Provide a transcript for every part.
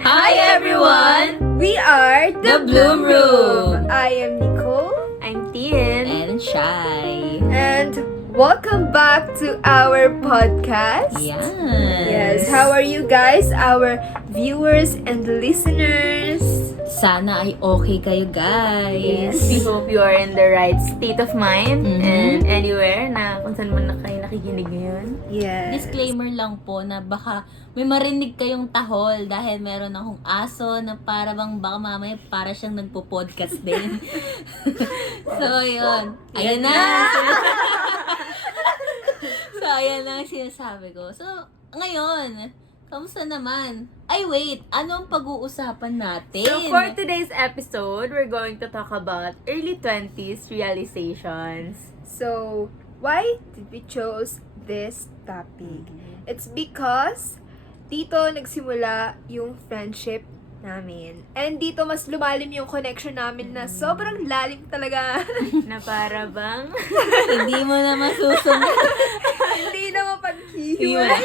Hi everyone! We are The Bloom Room! I am Nicole. I'm Tien. And Shy. And welcome back to our podcast. Yes. How are you guys, our viewers and listeners? Sana ay okay kayo guys. We hope you are in the right state of mind Mhm. and anywhere na kung saan man na kayo nakikinig ngayon. Yes. Disclaimer lang po na baka may marinig kayong tahol dahil meron akong aso na para bang baka mamaya para siyang nagpo-podcast din. So, yun. Ayan na. So, ayan na ang sinasabi ko. So, ngayon, kamusta naman? Ay, wait. Ano ang pag-uusapan natin? So for today's episode, we're going to talk about early 20s realizations. So, why did we chose this topic? It's because dito nagsimula yung friendship namin. And dito mas lumalim yung connection namin na sobrang lalim talaga. Na para bang Hindi mo na masusunod. Hindi na mapaghihiwalay.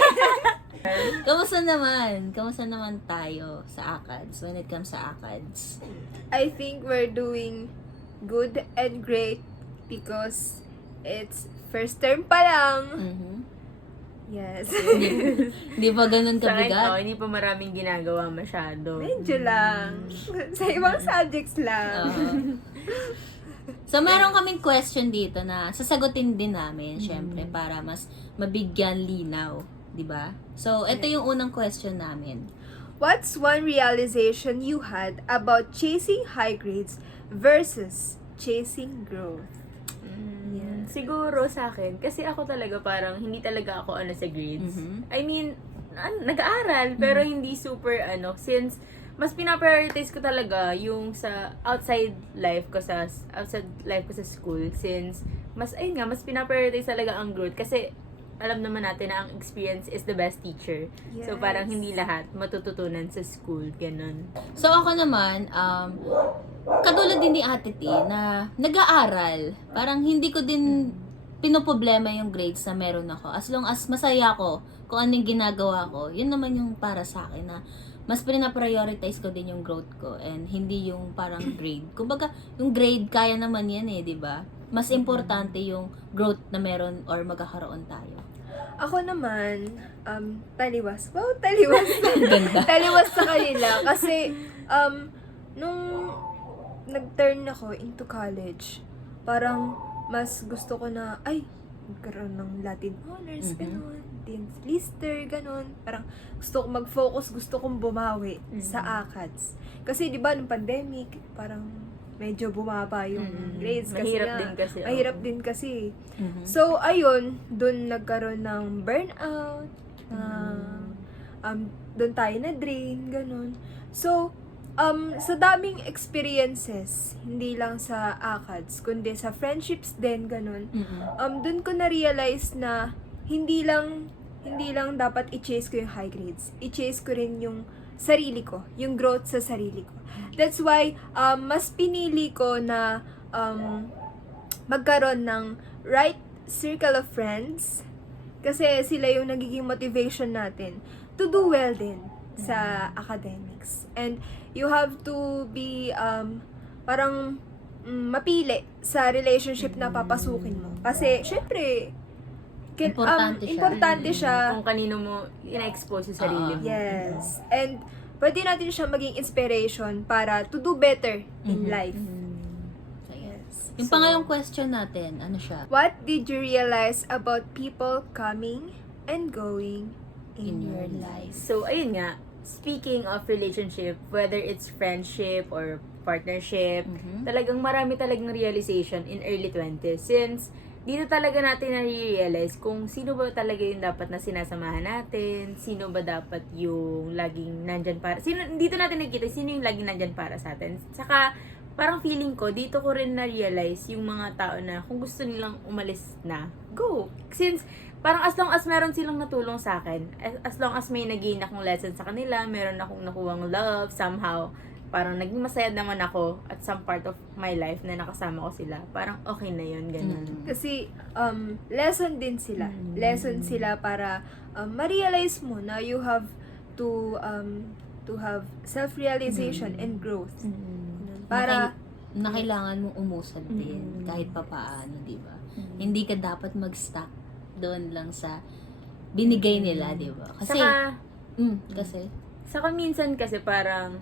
Kamusta naman? Kamusta naman tayo sa ACADS when it comes sa ACADS? I think we're doing good and great because it's first term pa lang. Mhm. Yes. Di ba ganun sa akin, kabigat? hindi pa maraming ginagawa masyado. Medyo lang. Sa ibang subjects lang. Oo. So, meron kaming question dito na sasagutin din namin, syempre, para mas mabigyan linaw. Di ba? So, ito yung unang question namin. What's one realization you had about chasing high grades versus chasing growth? Siguro sa akin, kasi ako talaga parang hindi talaga ako sa grades. Mhm. I mean, nag-aaral pero hindi super since mas pina-prioritize ko talaga yung sa outside life ko sa school since mas pina-prioritize talaga ang growth kasi alam naman natin na ang experience is the best teacher. So Yes. parang hindi lahat matututunan sa school, ganun. So, ako naman, katulad din ni Ate T na nag-aaral. Parang hindi ko din pinoproblema yung grades na meron ako. As long as masaya ako kung anong ginagawa ko, yun naman yung para sa akin na mas pina-prioritize ko din yung growth ko and hindi yung parang grade. Kumbaga, yung grade kaya naman yan di ba? Mas importante yung growth na meron or magkakaroon tayo. Ako naman, taliwas. Wow, taliwas. Ganda. Taliwas sa kanila. Kasi, nung nag-turn ako into college, parang mas gusto ko na, magkaroon ng Latin honors, Mhm. ganun. Dean's Lister, ganun. Parang gusto ko mag-focus, gusto kong bumawi sa ACADS. Kasi, di ba, nung pandemic, parang medyo bumaba yung grades. Kasi Mahirap nga, din kasi, Mahirap oo. din kasi. Mhm. So, ayun, dun nagkaroon ng burnout, dun tayo na drain, ganun. So, sa daming experiences, hindi lang sa ACADS, kundi sa friendships din, ganun, Mhm. dun ko na-realize na hindi lang dapat i-chase ko yung high grades. I-chase ko rin yung sarili ko, yung growth sa sarili ko. That's why, mas pinili ko na magkaroon ng right circle of friends kasi sila yung nagiging motivation natin to do well din sa academics. And you have to be parang mapili sa relationship na papasukin mo. Kasi, syempre, Importante siya. importante siya. Kung kanino mo ina-expose sa sarili mo. Yes. And pwede natin siya maging inspiration para to do better in Mhm. life. So, yan. Yes. Yung pangalawang question natin, ano siya? What did you realize about people coming and going in your life? So, ayun nga, speaking of relationship, whether it's friendship or partnership, Mhm. talagang marami talagang realization in early 20s. Since, dito talaga natin na-realize kung sino ba talaga yung dapat na sinasamahan natin, sino ba dapat yung laging nandyan para, dito natin nakikita sino yung laging nandyan para sa atin. Saka, parang feeling ko, dito ko rin na-realize yung mga tao na kung gusto nilang umalis na, go! Since, parang as long as meron silang natulong sa akin, as long as may nag-gain akong lesson sa kanila, meron akong nakuhang love, somehow, parang naging masaya naman ako at some part of my life na nakasama ko sila. Parang okay na yun, ganun. Kasi, lesson din sila. Lesson sila para ma-realize mo na you have to to have self-realization and growth. Mm. Para, na kailangan mong umusad din Mm. kahit papaano, di ba? Mm. Hindi ka dapat mag-stuck doon lang sa binigay nila, di ba? Kasi, Saka, kasi, minsan kasi parang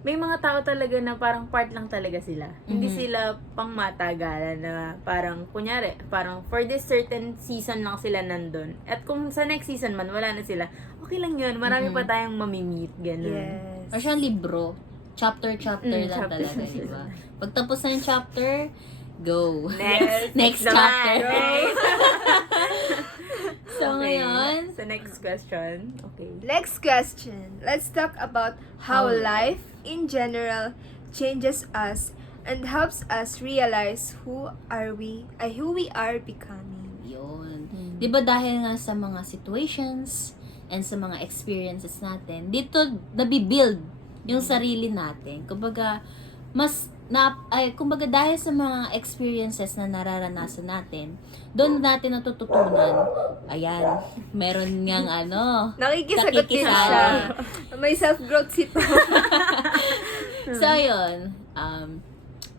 may mga tao talaga na parang part lang talaga sila. Hindi Mhm. sila pang matagalan na parang, kunyari, parang for this certain season lang sila nandun. At kung sa next season man, wala na sila, okay lang yun. Marami Mhm. pa tayong mamimit, ganun. yes. or siyang libro, chapter lang chapter. talaga, di ba? Pag tapos na yung chapter, go. Next. Next naman. chapter. So, Okay. ngayon, So, next question. Okay. Next question. Let's talk about how life in general changes us and helps us realize who we are becoming. yun. Di ba dahil nga sa mga situations and sa mga experiences natin, dito nabibuild yung sarili natin. Kumbaga, kumbaga dahil sa mga experiences na nararanasan natin, doon natin natututunan. Ayan, meron ngang Nakikisagot din Nakikisali. siya. May self-growth si Tom. So, ayun.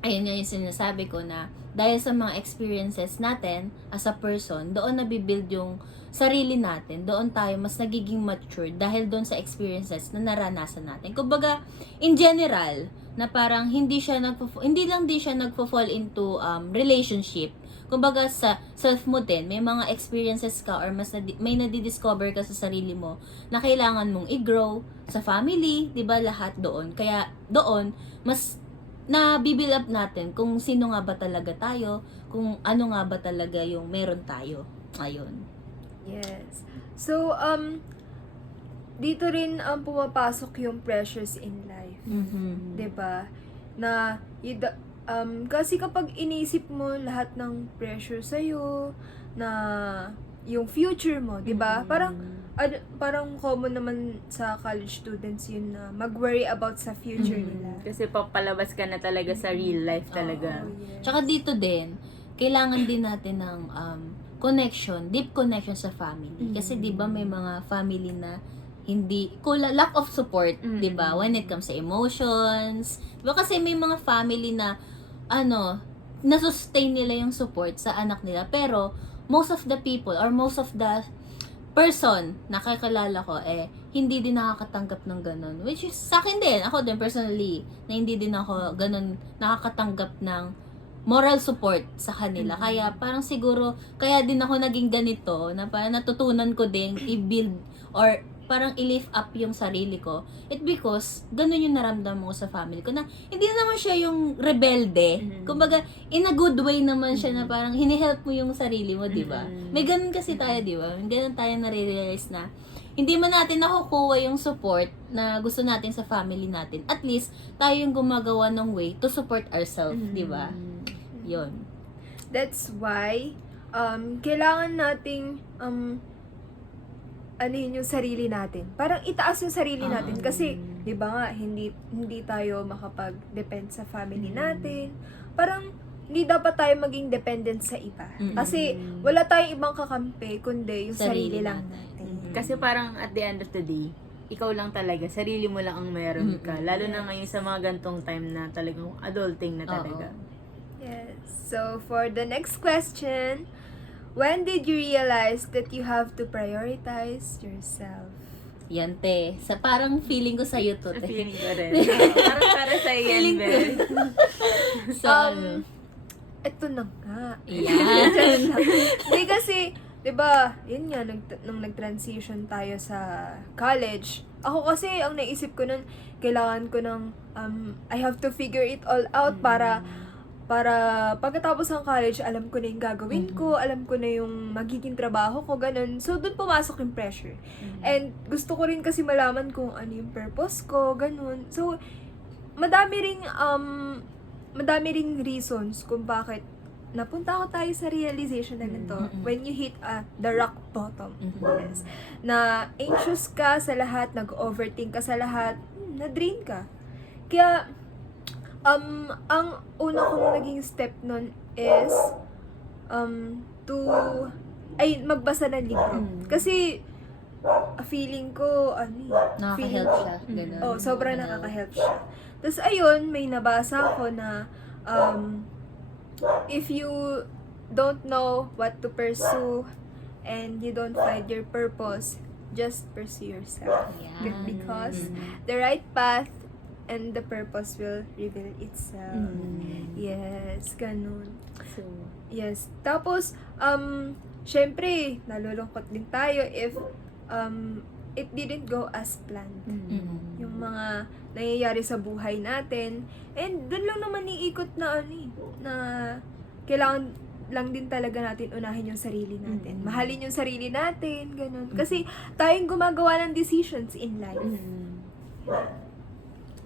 Ayun nga yung sinasabi ko na dahil sa mga experiences natin as a person, doon nabibuild yung sarili natin. Doon tayo mas nagiging mature dahil doon sa experiences na naranasan natin. Kumbaga, in general, na parang hindi lang din siya nagfo-fall into relationship. Kumbaga sa self mo din, may mga experiences ka or may nadidiscover ka sa sarili mo na kailangan mong i-grow sa family, 'di ba, lahat doon. Kaya doon mas na-build up natin kung sino nga ba talaga tayo, kung ano nga ba talaga yung meron tayo. Ayun. Yes. So, dito rin pumapasok yung pressures in life. Mhm. 'Di ba? Na kasi kapag inisip mo lahat ng pressure sa na yung future mo, 'di ba? Parang common naman sa college students yun na mag-worry about sa future nila. Kasi papalabas ka na talaga sa real life talaga. Oh, yes. Tsaka dito din, kailangan din natin ng deep connection sa family. Kasi 'di ba may mga family na lack of support, 'di ba? When it comes to emotions. 'Di ba kasi may mga family na na-sustain nila yung support sa anak nila, pero most of the people or most of the person na kakilala ko hindi din nakakatanggap ng ganun. Which is sa akin din, ako din personally, na hindi din ako ganun nakakatanggap ng moral support sa kanila. Kaya parang siguro, kaya din ako naging ganito, na parang natutunan ko din i-build or parang i-lift up yung sarili ko. It because, ganun yung naramdaman ko sa family ko, na hindi naman siya yung rebelde. Kumbaga, in a good way naman siya na parang hinihelp mo yung sarili mo, di ba? May ganun kasi tayo, di ba? May ganun tayo nare-realize na hindi man natin nakukuha yung support na gusto natin sa family natin. At least, tayo yung gumagawa ng way to support ourselves, di ba? Yun. That's why kailangan nating yung sarili natin. Parang itaas yung sarili natin kasi 'di ba nga hindi tayo makapag-depend sa family natin. Parang hindi dapat tayo maging dependent sa iba. Kasi wala tayong ibang kakampi kundi yung sarili lang natin. Kasi parang at the end of the day, ikaw lang talaga, sarili mo lang ang meron ka. Lalo na ngayon sa mga gantong time na talagang adulting na talaga. Yes. So for the next question, when did you realize that you have to prioritize yourself? Yan, te. Parang feeling ko sa'yo to, te. Feeling ko rin. Parang para sa yan, Ben. So, Ito na nga. yan. Hindi kasi, 'di ba? Yun nga nung nag-transition tayo sa college. Ako kasi ang naisip ko nun, kailangan ko ng I have to figure it all out para pagkatapos ng college, alam ko na yung gagawin ko, alam ko na yung magiging trabaho ko, ganun. So, doon pumasok yung pressure. And gusto ko rin kasi malaman kung ano yung purpose ko, ganun. So, madami ring reasons kung bakit napunta ako tayo sa realization na ganito. When you hit the rock bottom. Yes. Na anxious ka sa lahat, nag-overthink ka sa lahat, na-drain ka. Kaya, ang una kong naging step nun is magbasa ng libro. Kasi feeling ko, feeling Nakaka-help ko, siya. Ganun. sobrang nakaka-help siya. Tapos ayun, may nabasa ko na if you don't know what to pursue and you don't find your purpose, just pursue yourself. Yan. Because the right path and the purpose will reveal itself. Yes, ganun. So, Yes. Tapos, syempre, nalulungkot din tayo if it didn't go as planned. Yung mga nangyayari sa buhay natin. And dun lang naman iikot na na kailangan lang din talaga natin unahin yung sarili natin. Mahalin yung sarili natin, ganun. Kasi tayong gumagawa ng decisions in life.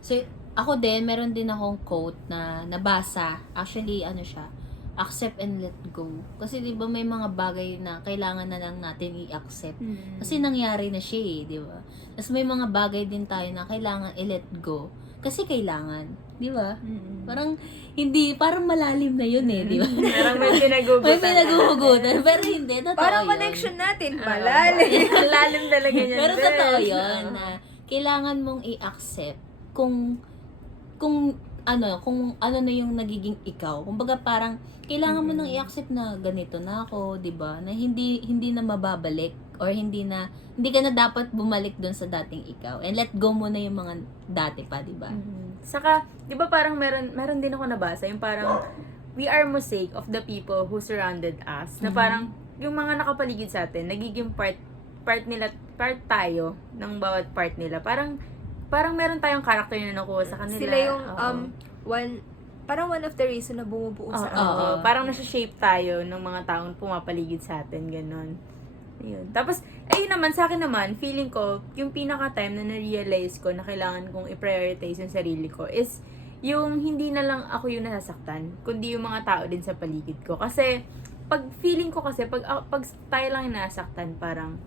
So, ako din, meron din akong quote na nabasa. Actually, siya, accept and let go. Kasi di ba may mga bagay na kailangan na lang natin i-accept. Kasi nangyari na siya di ba? Tapos may mga bagay din tayo na kailangan i-let go. Kasi kailangan. Di ba? Parang, parang malalim na yun di ba? parang may pinagugutan. May pinaghuhugutan. Pero hindi, totoo Parang yun. connection natin, malalim. Malalim talaga yan. Pero Bes. totoo yun na kailangan mong i-accept kung ano na yung nagiging ikaw. Kumbaga parang kailangan mo nang i-accept na ganito na ako, 'di ba? Na hindi na mababalik or hindi ka na dapat bumalik doon sa dating ikaw. And let go mo na yung mga dati pa, 'di ba? Saka, di ba parang meron din ako nabasa, yung parang, we are mosaic of the people who surrounded us. Na parang, yung mga nakapaligid sa atin, nagiging part tayo ng bawat part nila. Parang meron tayong character na nakuha sa kanila. Sila yung Oo. one of the reason na bumubuo sa atin. Oo. Parang nasa-shape tayo ng mga taong pumapaligid sa atin, ganun. Ayun. Tapos, ayun naman, sa akin naman, feeling ko, yung pinaka-time na na-realize ko na kailangan kong i-prioritize yung sarili ko is yung hindi na lang ako yung nasasaktan, kundi yung mga tao din sa paligid ko. Kasi, pag feeling ko kasi, pag tayo lang yung nasasaktan, parang,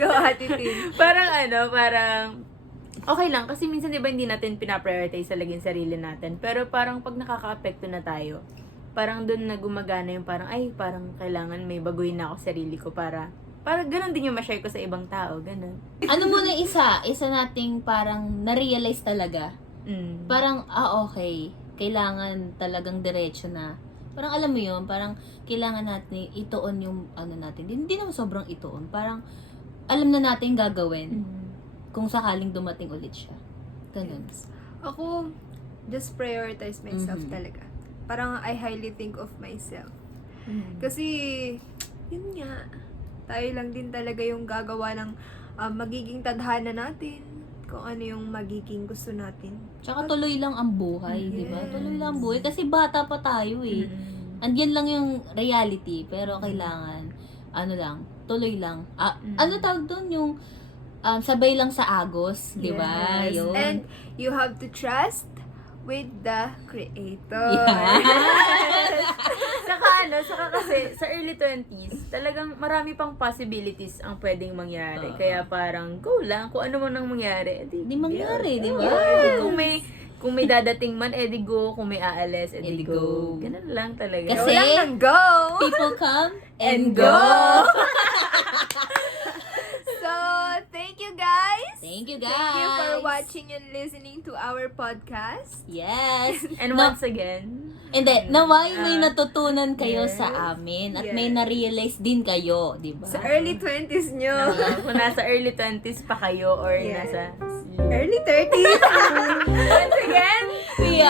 Go, Ate Tin. parang, okay lang. Kasi minsan, di ba, hindi natin pinaprioritize talaga yung sarili natin. Pero parang pag nakaka-apekto na tayo, parang doon na gumagana yung parang, parang kailangan may baguhin na ako sa sarili ko para ganun din yung ma-share ko sa ibang tao. Ganun. Ano muna isa nating parang na-realize talaga. Parang, okay. Kailangan talagang diretso na. Parang alam mo yun, parang kailangan natin ituon yung natin. Hindi naman sobrang ituon. Parang alam na natin gagawin kung sakaling dumating ulit siya. Ganun. Ako, just prioritize myself talaga. Parang I highly think of myself. Kasi, yun nga, tayo lang din talaga yung gagawa ng magiging tadhana natin. Kung ano yung magiging gusto natin. Tsaka tuloy lang ang buhay, di ba? Yes. Tuloy lang ang buhay. Kasi bata pa tayo Andyan lang yung reality, pero kailangan, tuloy lang. Ano tawag doon? Yung sabay lang sa agos, di ba? Yes. Yun. And you have to trust with the Creator. Saka kasi, sa early 20s, talagang marami pang possibilities ang pwedeng mangyari. Kaya parang, go lang, kung ano man ang mangyari, Di mangyari, di ba? Kung may dadating man, edi go. Kung may aalis, edi go. Ganun lang talaga. Kasi- Wala nang go! People come And and go! go! So, thank you guys! Thank you, guys! Thank you for watching and listening to our podcast. Yes! And once again, Hindi, naway may natutunan kayo Yes. sa amin at may Yes. na-realize din kayo, di ba? Sa early 20s nyo. kung nasa early 20s pa kayo or Yes. nasa Early 30s. once again, We